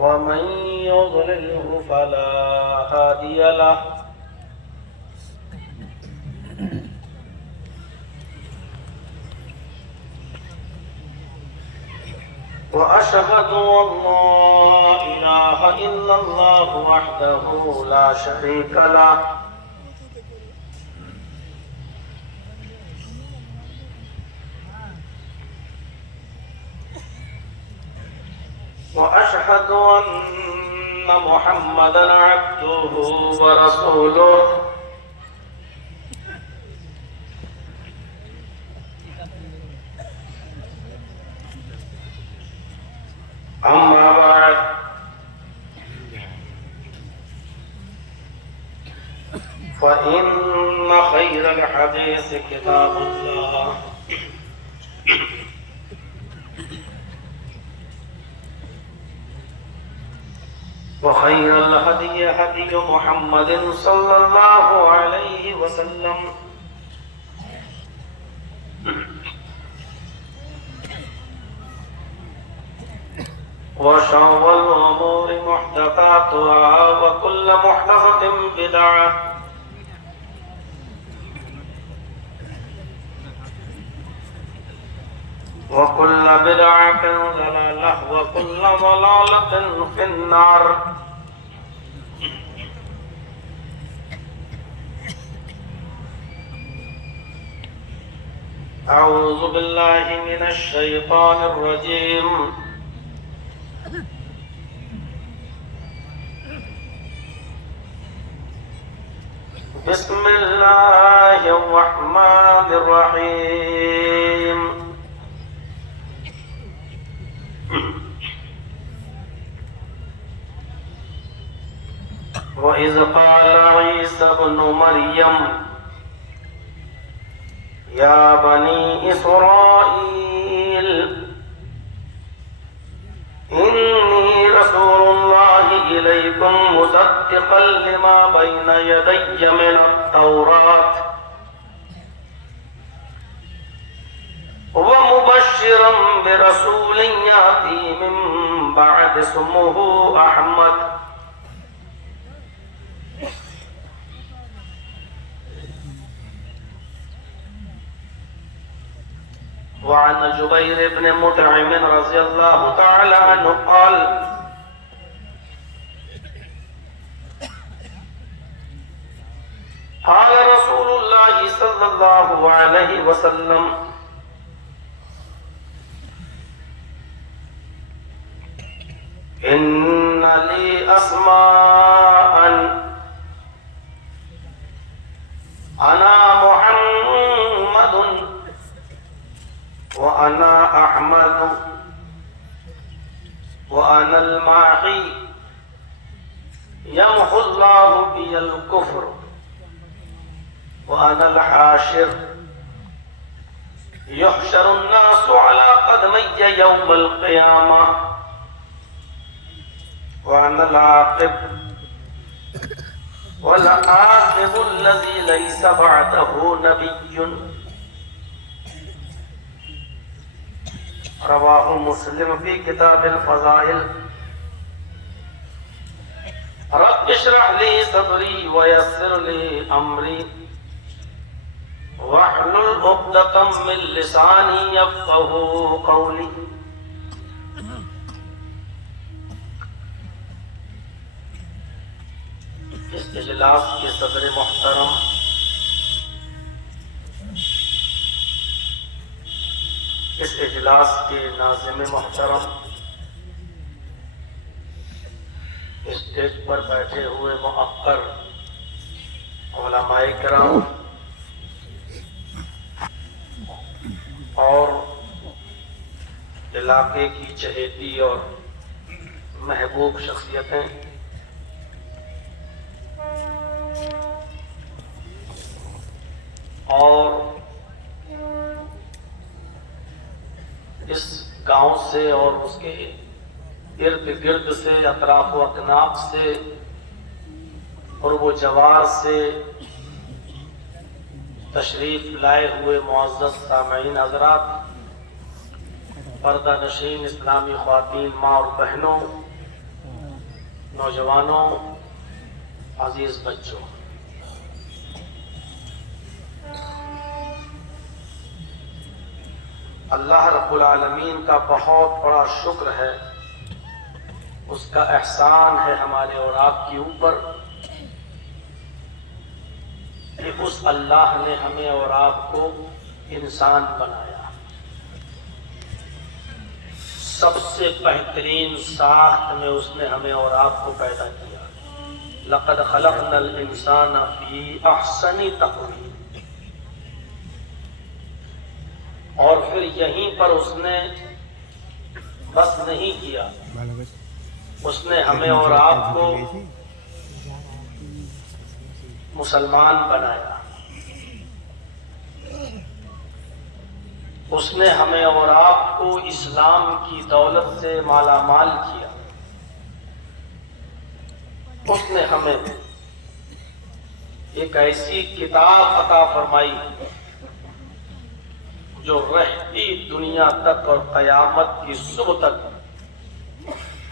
ومن يضلله فلا هادي له وأشهد أن لا إله إلا الله وحده لا شريك له وأشهد أن محمدا عبده ورسوله أما بعد فإن خير الحديث كتاب الله وخير الهدي هدي محمد صلى الله عليه وسلم وشر الأمور محدثاتها وكل محدثة بدعة وكل بدعة ضلالة وكل ضلالة في النار. أعوذ بالله من الشيطان الرجيم. بسم الله الرحمن الرحيم. وإذ قال عيسى ابن مريم يا بني إسرائيل إني رسول الله إليكم مصدقا لما بين يدي من التوراة ومبشرا برسول يأتي من بعد اسمه أحمد وعن جبير بن مطعم رضي الله تعالى عنه قال قال رسول الله صلى الله عليه وسلم إن لي أسماء أنا محمد وأنا أحمد وأنا الماحي يمحو الله بي الكفر وأنا الحاشر يحشر الناس على قدمي يوم القيامة وأنا العاقب والعاقب الذي ليس بعده نبي. رواه مسلم في كتاب الفضائل. رب اشرح لي صدري ويسر لي أمري واحلل عقدة من لساني يفقهوا قولي. اس اجلاس کے صدر محترم اس اجلاس کے ناظم محترم اسٹیج پر بیٹھے ہوئے مؤقر علماء کرام اور علاقے کی چہیتی اور محبوب شخصیتیں، اور اس گاؤں سے اور اس کے ارد گرد سے، اطراف و اکناف سے اور وہ جوار سے تشریف لائے ہوئے معزز سامعین حضرات، پردہ نشین اسلامی خواتین، ماں اور بہنوں، نوجوانوں، عزیز بچوں، اللہ رب العالمین کا بہت بڑا شکر ہے، اس کا احسان ہے ہمارے اور آپ کے اوپر کہ اس اللہ نے ہمیں اور آپ کو انسان بنایا۔ سب سے بہترین ساخت میں اس نے ہمیں اور آپ کو پیدا کیا۔ لقد خلقنا الانسان فی احسن تقویم۔ اور پھر یہیں پر اس نے بس نہیں کیا، اس نے ہمیں اور آپ کو مسلمان بنایا، اس نے ہمیں اور آپ کو اسلام کی دولت سے مالا مال کیا، اس نے ہمیں ایک ایسی کتاب عطا فرمائی جو رہتی دنیا تک اور قیامت کی صبح تک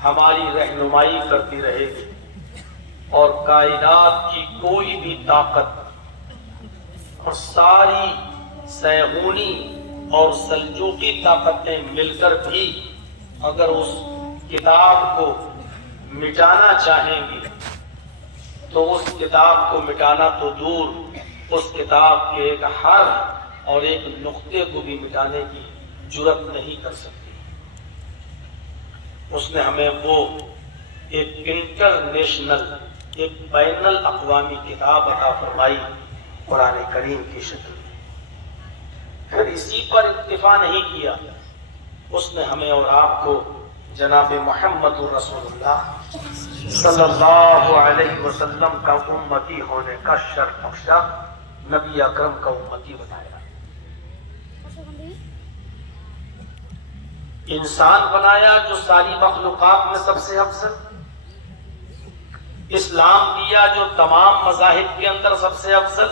ہماری رہنمائی کرتی رہے گی، اور کائنات کی کوئی بھی طاقت اور ساری سیغونی اور سلجوقی طاقتیں مل کر بھی اگر اس کتاب کو مٹانا چاہیں گی تو اس کتاب کو مٹانا تو دور، اس کتاب کے ایک حرف اور ایک نقطے کو بھی مٹانے کی جرات نہیں کر سکتی۔ اس نے ہمیں وہ ایک انٹرنیشنل، ایک بین الاقوامی کتاب عطا فرمائی قرآن کریم کی شکل میں۔ پھر اسی پر اکتفا نہیں کیا، اس نے ہمیں اور آپ کو جناب محمد رسول اللہ صلی اللہ علیہ وسلم کا امتی ہونے کا شرف بخشا، نبی اکرم کا امتی بنایا۔ انسان بنایا جو ساری مخلوقات میں سب سے افضل، اسلام دیا جو تمام مذاہب کے اندر سب سے افضل،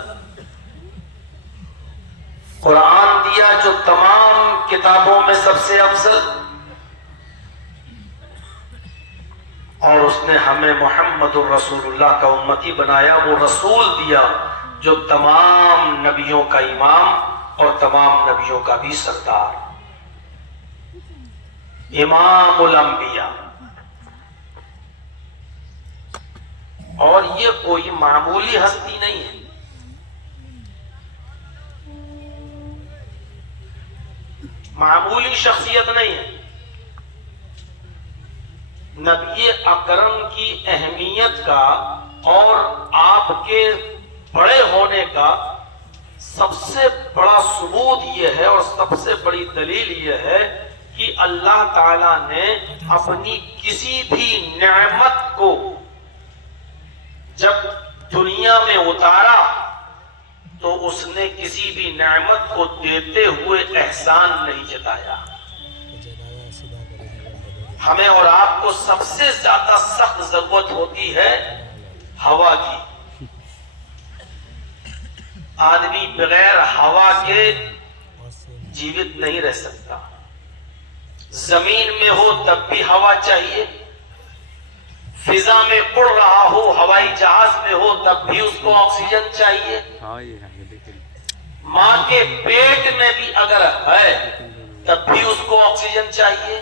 قرآن دیا جو تمام کتابوں میں سب سے افضل، اور اس نے ہمیں محمد الرسول اللہ کا امتی بنایا، وہ رسول دیا جو تمام نبیوں کا امام اور تمام نبیوں کا بھی سردار، امام الانبیاء۔ اور یہ کوئی معمولی ہستی نہیں ہے، معمولی شخصیت نہیں ہے۔ نبی اکرم کی اہمیت کا اور آپ کے بڑے ہونے کا سب سے بڑا ثبوت یہ ہے اور سب سے بڑی دلیل یہ ہے کہ اللہ تعالیٰ نے اپنی کسی بھی نعمت کو جب دنیا میں اتارا تو اس نے کسی بھی نعمت کو دیتے ہوئے احسان نہیں جتایا۔ ہمیں اور آپ کو سب سے زیادہ سخت ضرورت ہوتی ہے ہوا کی۔ آدمی بغیر ہوا کے جیوت نہیں رہ سکتا۔ زمین میں ہو تب بھی ہوا چاہیے، فضا میں اڑ رہا ہو، ہوائی جہاز میں ہو تب بھی اس کو آکسیجن چاہیے، ماں کے پیٹ میں بھی اگر ہے تب بھی اس کو آکسیجن چاہیے۔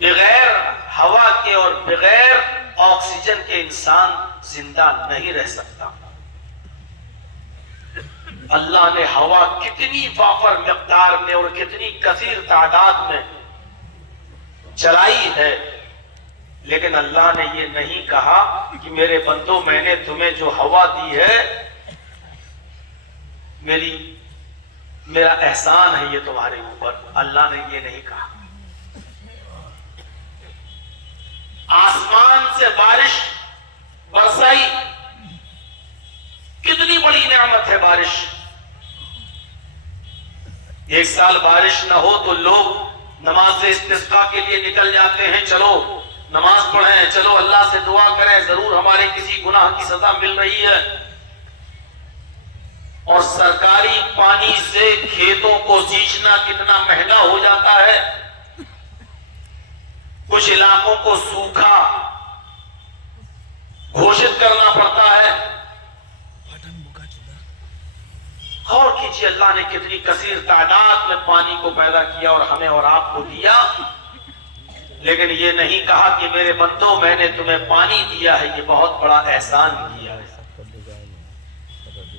بغیر ہوا کے اور بغیر آکسیجن کے انسان زندہ نہیں رہ سکتا۔ اللہ نے ہوا کتنی وافر مقدار میں اور کتنی کثیر تعداد میں چلائی ہے، لیکن اللہ نے یہ نہیں کہا کہ میرے بندو میں نے تمہیں جو ہوا دی ہے میرا احسان ہے یہ تمہارے اوپر۔ اللہ نے یہ نہیں کہا۔ آسمان سے بارش برسائی، کتنی بڑی نعمت ہے بارش۔ ایک سال بارش نہ ہو تو لوگ نماز استسقاء کے لیے نکل جاتے ہیں، چلو نماز پڑھیں، چلو اللہ سے دعا کریں، ضرور ہمارے کسی گناہ کی سزا مل رہی ہے۔ اور سرکاری پانی سے کھیتوں کو سینچنا کتنا مہنگا ہو جاتا ہے۔ کچھ علاقوں کو سوکھا گھوشت کرنا پڑتا ہے۔ غور کیجیے اللہ نے کتنی کثیر تعداد میں پانی کو پیدا کیا اور ہمیں اور آپ کو دیا، لیکن یہ نہیں کہا کہ میرے بندوں میں نے تمہیں پانی دیا ہے، یہ بہت بڑا احسان کیا ہے۔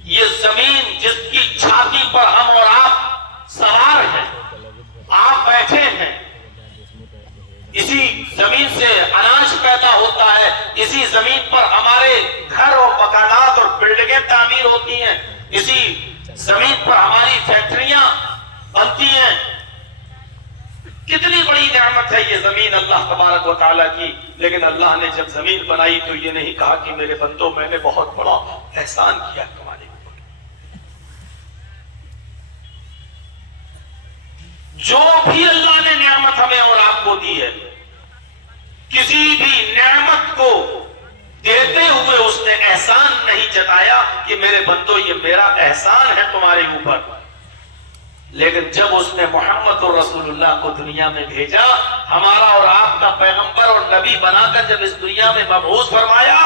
یہ زمین جس کی چھاتی پر ہم اور آپ سوار ہیں، آپ بیٹھے ہیں، اسی زمین سے اناج پیدا ہوتا ہے، اسی زمین پر ہمارے گھر اور مکانات اور بلڈنگیں تعمیر ہوتی ہیں، اسی زمین پر ہماری فیکٹریاں بنتی ہیں۔ کتنی بڑی نعمت ہے یہ زمین اللہ تبارک و تعالیٰ کی، لیکن اللہ نے جب زمین بنائی تو یہ نہیں کہا کہ میرے بندوں میں نے بہت بڑا احسان کیا تمہارے اوپر۔ جو بھی اللہ نے نعمت ہمیں اور آپ کو دی ہے، کسی بھی نعمت کو دیتے ہوئے اس نے احسان نہیں جتایا کہ میرے بندو یہ میرا احسان ہے تمہارے اوپر، لیکن جب اس نے محمد رسول اللہ کو دنیا میں بھیجا، ہمارا اور آپ کا پیغمبر اور نبی بنا کر جب اس دنیا میں مبعوث فرمایا،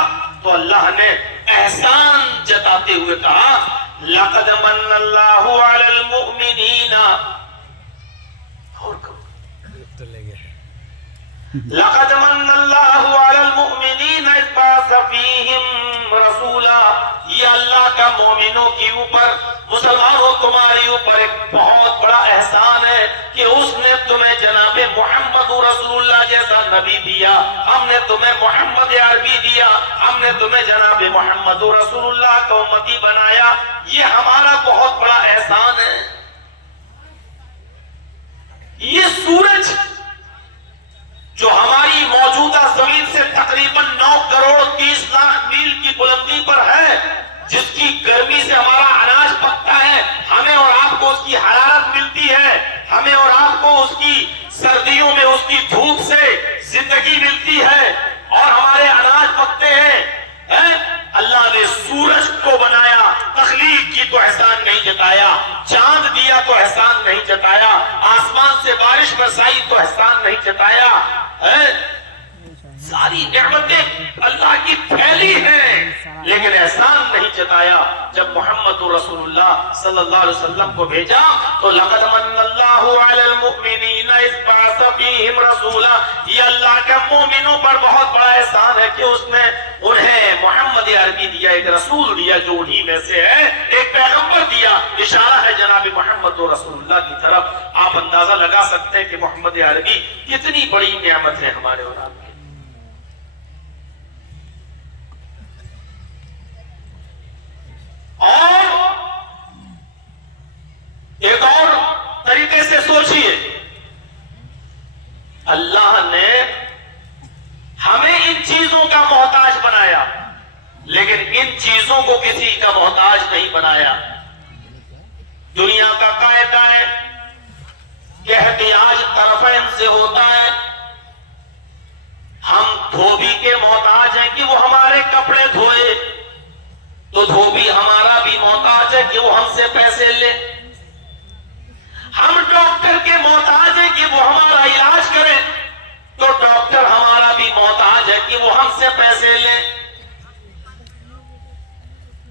تو اللہ نے احسان جتاتے ہوئے کہا لَقَدْ مَنَّ اللَّهُ عَلَى الْمُؤْمِنِينَ، اور کہو لَقَدْ مَنَّ اللَّهُ عَلَى الْمُؤْمِنِينَ إِذْ بَعَثَ فِيهِمْ رَسُولًا، یہ اللہ کا مومنوں کے اوپر، مسلمانوں تمہارے اوپر ایک بہت بڑا احسان ہے کہ اس نے تمہیں جناب محمد رسول اللہ جیسا نبی دیا، ہم نے تمہیں محمد عربی دیا، ہم نے تمہیں جناب محمد رسول اللہ کا امتی بنایا، یہ ہمارا بہت بڑا احسان ہے۔ یہ سورج جو ہماری موجودہ زمین سے تقریباً 9 کروڑ 30 لاکھ میل کی بلندی پر ہے، جس کی گرمی سے ہمارا اناج پکتا ہے، ہمیں اور آپ کو اس کی حرارت ملتی ہے، ہمیں اور آپ کو اس کی سردیوں میں اس کی دھوپ سے زندگی ملتی ہے اور ہمارے اناج پکتے ہیں۔ اللہ نے سورج کو بنایا، تخلیق کی تو احسان نہیں جتایا، چاند دیا تو احسان نہیں جتایا، آسمان سے بارش برسائی تو احسان نہیں جتایا۔ ساری نعمتیں اللہ کی پھیلی ہیں، لیکن احسان نہیں جتایا۔ جب محمد رسول اللہ صلی اللہ علیہ وسلم کو بھیجا تو لَقَدْ مَنَّ اللَّهُ عَلَى الْمُؤْمِنِينَ إِذْ بَعَثَ فِيهِمْ رَسُولًا، یہ اللہ کا مومنوں پر بہت بڑا احسان ہے کہ اس نے انہیں محمد عربی دیا، ایک رسول دیا جو انہی میں سے ہے، ایک پیغمبر دیا۔ اشارہ ہے جناب محمد رسول اللہ کی طرف۔ آپ اندازہ لگا سکتے ہیں کہ محمد عربی کتنی بڑی نعمت ہے ہمارے اور آپ کی۔ اور ایک اور طریقے سے سوچئے، اللہ نے ہمیں ان چیزوں کا محتاج بنایا، لیکن ان چیزوں کو کسی کا محتاج نہیں بنایا۔ دنیا کا قاعدہ ہے کہ احتیاج طرفین سے ہوتا ہے۔ ہم دھوبی کے محتاج ہیں کہ وہ ہمارے کپڑے دھوئے، تو دھوبی ہمارا بھی محتاج ہے کہ وہ ہم سے پیسے لے۔ ہم ڈاکٹر کے محتاج ہیں کہ وہ ہمارا علاج کرے، تو ڈاکٹر ہمارا بھی محتاج ہے کہ وہ ہم سے پیسے لے۔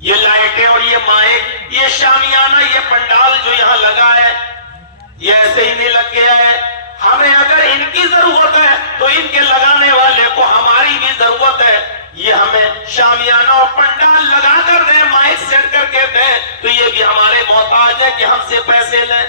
یہ لائٹیں اور یہ مائک، یہ شامیانہ، یہ پنڈال جو یہاں لگا ہے، یہ ایسے ہی نہیں لگ گیا ہے۔ ہمیں اگر ان کی ضرورت ہے تو ان کے لگانے والے کو ہماری بھی ضرورت ہے۔ یہ ہمیں شامیانہ اور پنڈال لگا کر دیں، مائک سیٹ کر کے دیں، تو یہ بھی ہمارے محتاج ہے کہ ہم سے پیسے لیں۔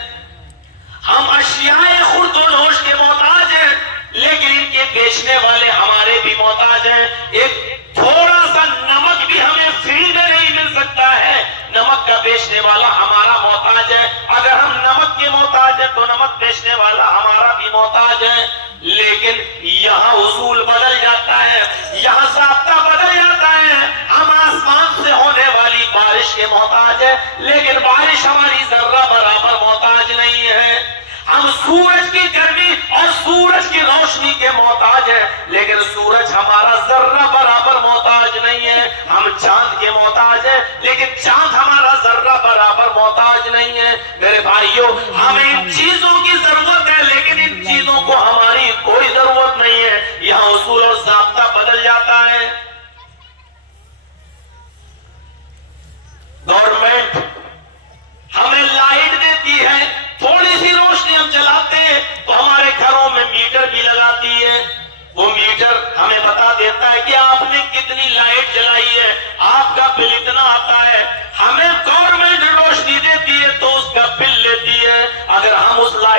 ہم اشیاء خرد و نوش کے محتاج ہیں، لیکن ان کے بیچنے والے ہمارے بھی محتاج ہیں۔ ایک تھوڑا سا نمک بھی ہمیں فری میں نہیں مل سکتا ہے، نمک کا بیچنے والا ہمارا محتاج ہے۔ اگر ہم نمک کے محتاج ہیں تو نمک بیچنے والا ہمارا بھی محتاج ہے۔ لیکن یہاں اصول بدل جاتا ہے، یہاں ضابطہ بدل جاتا ہے۔ ہم آسمان سے ہونے والی بارش کے محتاج ہیں، لیکن بارش ہماری ذرہ برابر محتاج نہیں ہے۔ ہم سورج کی گرمی اور سورج کی روشنی کے محتاج ہیں، لیکن سورج ہمارا ذرہ برابر محتاج نہیں ہے۔ ہم چاند کے محتاج ہیں، لیکن چاند ہمارا ذرہ برابر محتاج نہیں ہے۔ میرے بھائیوں، ہمیں ان چیزوں کی ضرورت ہے، لیکن ان چیزوں کو ہماری کوئی ضرورت نہیں ہے۔ یہاں اصول اور ضابطہ بدل جاتا ہے۔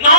9